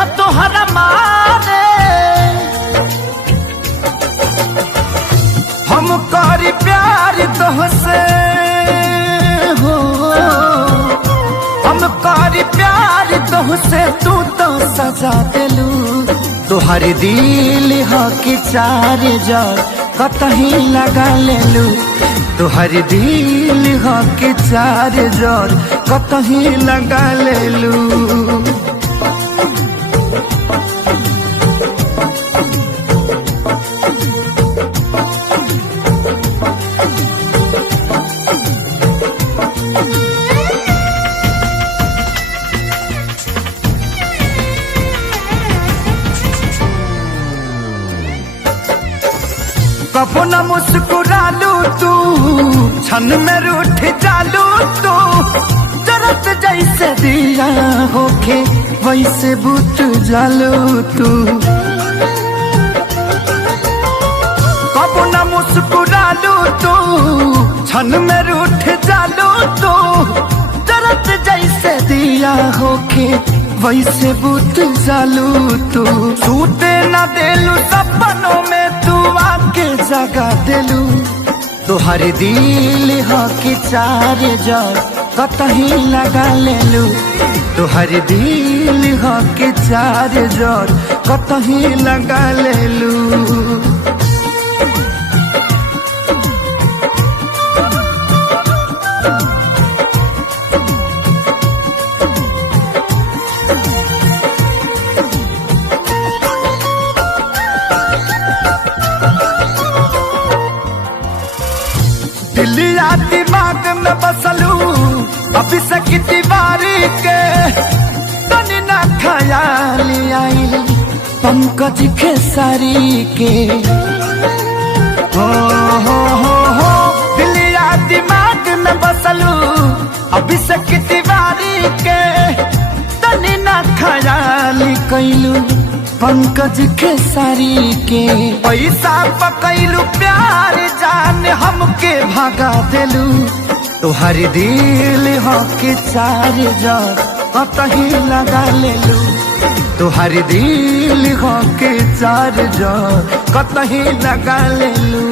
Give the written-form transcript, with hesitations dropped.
देह तोहरा मारे हम करी प्यार तोहसे हो, हम करी प्यार तोहसे तू तो सजा दिलू। तोहर दिल हो कि चार जार कतही लगा लेलू। तोहर दिल हो कि चार जार कतही लगा लेलू। कबो न मुस्कुरालू तू, क्षण में रूठ जालू तू। जरत जैसे दिया होके वैसे बुझ जालू तू। कबो न मुस्कुरालू तू, क्षण में रूठ जालू तू। जरत जैसे दिया होके वैसे बुझ जालू तू। सूते न देलू सपनों में तू आके जगा दिलू। तोहर दिल हो कि चार जार कतही लगा लेलू। तोहर दिल हो कि चार जार कतही लगा लेलू। दिलिया दिमाग में बसलू अभी से तिवारी के। तनी ना ख्याल आइल पंकज खेसारी के। हो दिलिया दिमाग में बसलू अभी से तिवारी के। तनी ना ख्याल कैलू पंकज खेसारी के। पैसा पकैलू प्यार जान हमके भगा दिलू। तोहर दिल हो कि चार जार कतही लगा लेलू। तोहर दिल हो कि चार जार कतही लगा लेलू।